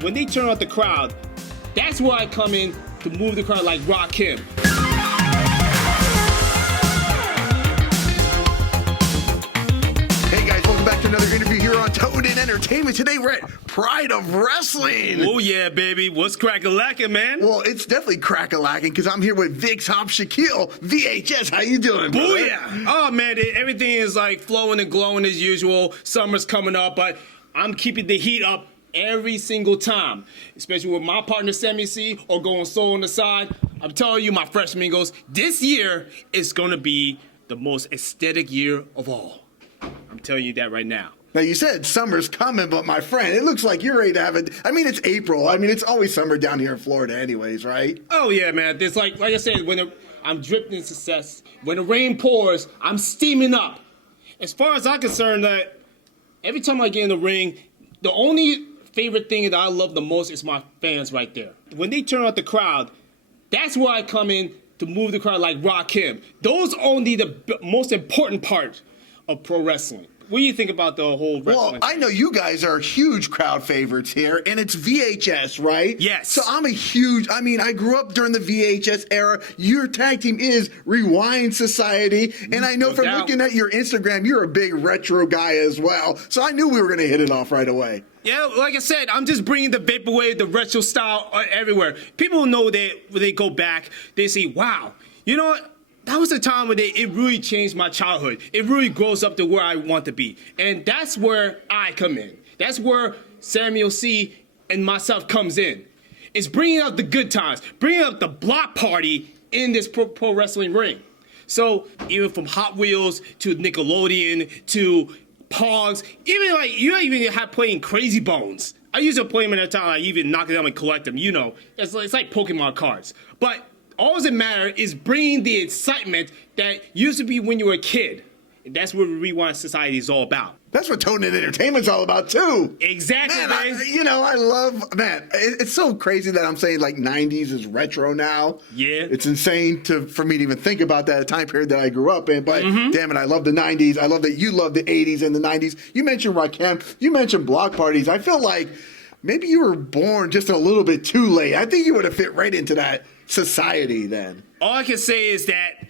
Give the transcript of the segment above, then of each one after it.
When they turn out the crowd, that's where I come in to move the crowd like Rakim. Hey guys, welcome back to another interview here on Toned In Entertainment. Today we're at Pride of Wrestling. Oh yeah, baby. What's crack-a-lackin', man? Well, it's definitely crack-a-lackin' because I'm here with Vic Hops Shaquille, VHS. How you doing, brother? Booyah! Oh man, everything is like flowing and glowing as usual. Summer's coming up, but I'm keeping the heat up every single time, especially with my partner Sammy C or going solo on the side. I'm telling you, my fresh amigos, this year is going to be the most aesthetic year of all. I'm telling you that right now. Now, you said summer's coming, but my friend, it looks like you're ready to have it. I mean, it's April. I mean, it's always summer down here in Florida anyways, right? Oh, yeah, man. There's like I said, I'm dripped in success. When the rain pours, I'm steaming up. As far as I'm concerned, every time I get in the ring, the only favorite thing that I love the most is my fans right there. When they turn out the crowd, that's where I come in to move the crowd like Rakim. Those are only the most important part of pro wrestling. What do you think about the whole wrestling? Well, I know you guys are huge crowd favorites here, and it's VHS, right? Yes. So I'm I grew up during the VHS era. Your tag team is Rewind Society, and I know from looking at your Instagram, you're a big retro guy as well. So I knew we were going to hit it off right away. Yeah, like I said, I'm just bringing the vaporwave, the retro style everywhere. People know that when they go back, they say, wow, you know what? That was the time when it really changed my childhood. It really grows up to where I want to be. And that's where I come in. That's where Samuel C. and myself comes in. It's bringing out the good times, bringing out the block party in this pro wrestling ring. So even from Hot Wheels to Nickelodeon to Pogs, even like you even have playing Crazy Bones. I used to play them at a time. I even knock them and collect them. You know, it's like Pokemon cards. But all that matters is bringing the excitement that used to be when you were a kid. And that's what Rewind Society is all about. That's what Toned In Entertainment's all about, too. Exactly, man. I love, it's so crazy that I'm saying, like, 90s is retro now. Yeah. It's insane for me to even think about that time period that I grew up in. But, damn it, I love the 90s. I love that you love the 80s and the 90s. You mentioned Rakim. You mentioned block parties. I feel like maybe you were born just a little bit too late. I think you would have fit right into that society then. All I can say is that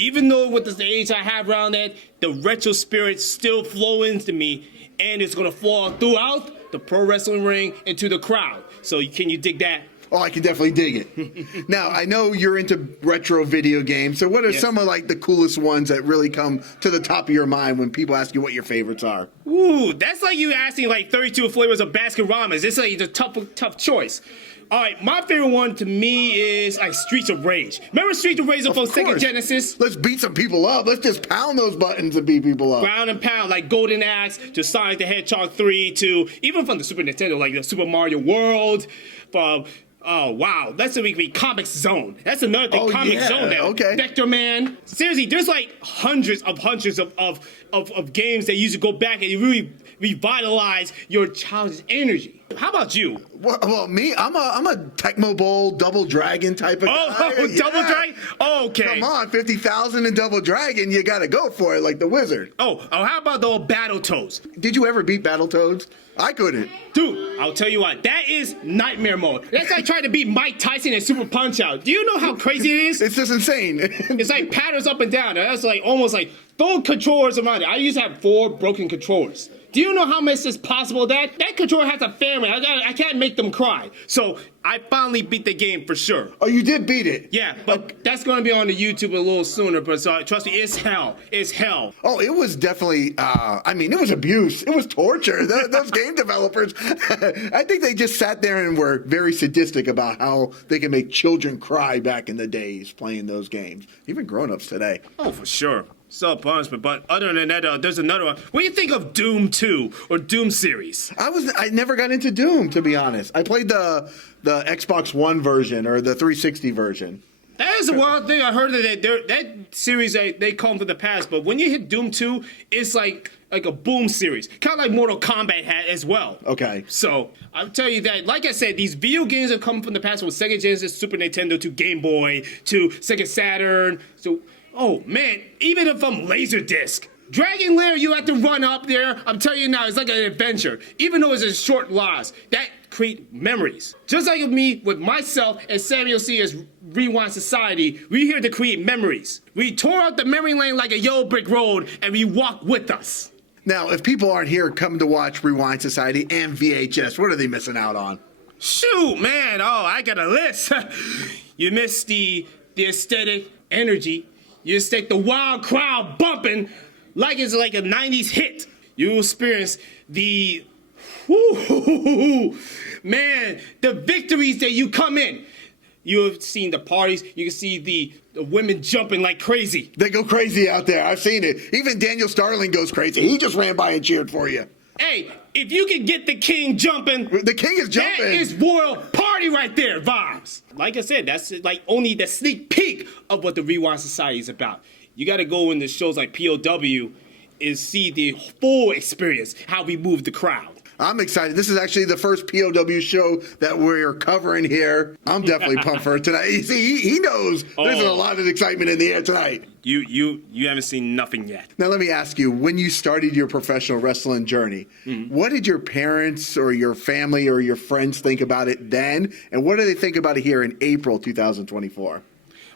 even though with the age I have around that, the retro spirit still flow into me, and it's going to flow throughout the pro wrestling ring into the crowd. So can you dig that? Oh, I can definitely dig it. Now, I know you're into retro video games, so what are some of like the coolest ones that really come to the top of your mind when people ask you what your favorites are? Ooh, that's like you asking like 32 flavors of Baskin-Robbins. It's like a tough choice. All right, my favorite one to me is like Streets of Rage. Remember Streets of Rage on Sega Genesis? Let's beat some people up. Let's just pound those buttons and beat people up. Ground and pound, like Golden Axe to Sonic the Hedgehog 3 to even from the Super Nintendo, like the Super Mario World. From oh wow, that's what we can be Comic Zone. That's another thing. Comic Zone now. Okay. Vector Man. Seriously, there's like hundreds of games that you should go back and you really revitalize your child's energy. How about you? Well, me, I'm a Tecmo Bowl Double Dragon type of guy. Oh, Double Dragon? Oh, okay. Come on, 50,000 in Double Dragon, you gotta go for it like the wizard. Oh, how about the old Battletoads? Did you ever beat Battletoads? I couldn't. Dude, I'll tell you what, that is nightmare mode. That's like trying to beat Mike Tyson in Super Punch-Out. Do you know how crazy it is? It's just insane. It's like patterns up and down. That's like almost like throwing controllers around it. I used to have 4 broken controllers. Do you know how much is possible? That controller has a family. I can't make them cry. So I finally beat the game for sure. Oh, you did beat it? Yeah, but that's going to be on the YouTube a little sooner. But trust me, it's hell. It's hell. Oh, it was definitely, it was abuse. It was torture. Those game developers, I think they just sat there and were very sadistic about how they can make children cry back in the days playing those games. Even grown-ups today. Oh, for sure. So punishment, but other than that, there's another one. What do you think of Doom 2 or Doom series? I never got into Doom, to be honest. I played the Xbox One version or the 360 version. That is the one thing I heard that series they come from the past, but when you hit Doom 2, it's like a boom series, kind of like Mortal Kombat had as well. Okay. So I'll tell you that, like I said, these video games have come from the past, from Sega Genesis, Super Nintendo to Game Boy to Sega Saturn. So, oh man, even from Laserdisc. Dragon Lair, you have to run up there. I'm telling you now, it's like an adventure. Even though it's a short loss, that create memories. Just like me, with myself and Samuel C. as Rewind Society, we're here to create memories. We tore out the memory lane like a yellow brick road, and we walk with us. Now, if people aren't here coming to watch Rewind Society and VHS, what are they missing out on? Shoot, man. Oh, I got a list. You missed the aesthetic energy. You just take the wild crowd bumping like it's like a 90s hit. You experience the, man, the victories that you come in. You've seen the parties. You can see the women jumping like crazy. They go crazy out there. I've seen it. Even Daniel Starling goes crazy. He just ran by and cheered for you. Hey, if you can get the king jumping, the king is jumping. That is royal party right there, vibes. Like I said, that's like only the sneak peek of what the Rewind Society is about. You got to go into shows like POW and see the full experience, how we move the crowd. I'm excited. This is actually the first POW show that we're covering here. I'm definitely pumped for it tonight. You see, he knows there's a lot of excitement in the air tonight. You haven't seen nothing yet. Now, let me ask you, when you started your professional wrestling journey, what did your parents or your family or your friends think about it then? And what do they think about it here in April 2024?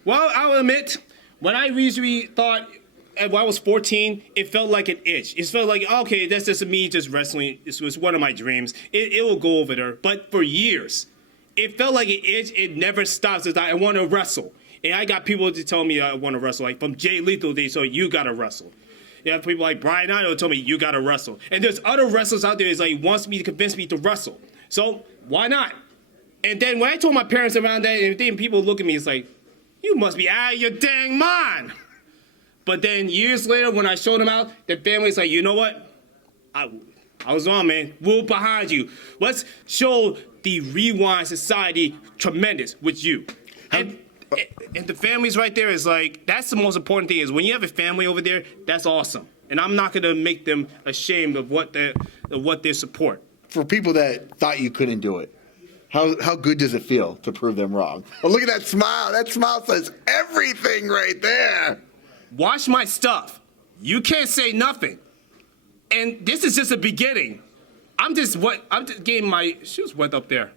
Well, I'll admit, when I usually thought, when I was 14, it felt like an itch. It felt like, okay, that's just me just wrestling. This was one of my dreams. It will go over there. But for years, it felt like an itch. It never stops. It's like, I want to wrestle. And I got people to tell me I want to wrestle. Like from Jay Lethal, they say, you got to wrestle. You have people like Brian Idol tell me, you got to wrestle. And there's other wrestlers out there that wants me to convince me to wrestle. So why not? And then when I told my parents around that, and then people look at me, it's like, you must be out of your dang mind. But then years later, when I showed them out, the family's like, you know what? I was on, man. We're behind you. Let's show the Rewind Society tremendous with you. And the families right there is like, that's the most important thing is when you have a family over there, that's awesome. And I'm not going to make them ashamed of what their support. For people that thought you couldn't do it, how good does it feel to prove them wrong? Oh, look at that smile. That smile says everything right there. Watch my stuff. You can't say nothing. And this is just a beginning. I'm just getting my shoes wet up there.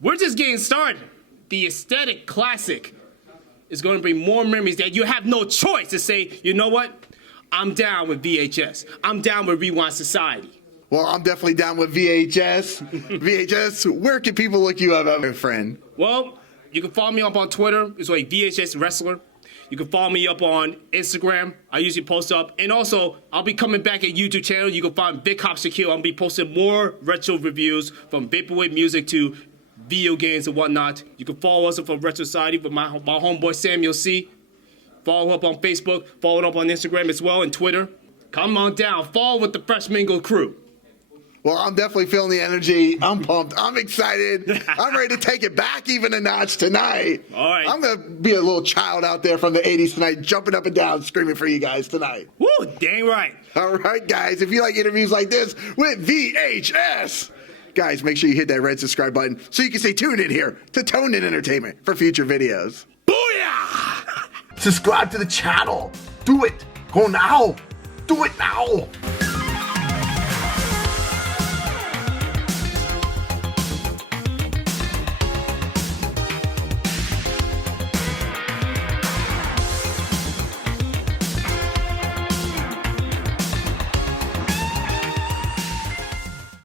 We're just getting started. The aesthetic classic is going to bring more memories that you have no choice to say, you know what? I'm down with VHS. I'm down with Rewind Society. Well, I'm definitely down with VHS. VHS, where can people look you up, my friend? Well, you can follow me up on Twitter. It's like VHS Wrestler. You can follow me up on Instagram. I usually post up. And also, I'll be coming back at YouTube channel. You can find Vic Hops Shaquille. I'll be posting more retro reviews from vaporwave music to video games and whatnot. You can follow us up on Retro Society with my homeboy Samuel C. Follow up on Facebook. Follow up on Instagram as well and Twitter. Come on down. Follow with the Fresh Mingle crew. Well, I'm definitely feeling the energy. I'm pumped. I'm excited. I'm ready to take it back even a notch tonight. All right. I'm going to be a little child out there from the 80s tonight, jumping up and down, screaming for you guys tonight. Woo, dang right. All right, guys. If you like interviews like this with VHS, guys, make sure you hit that red subscribe button so you can stay tuned in here to Toned In Entertainment for future videos. Booyah! Subscribe to the channel. Do it. Go now. Do it now.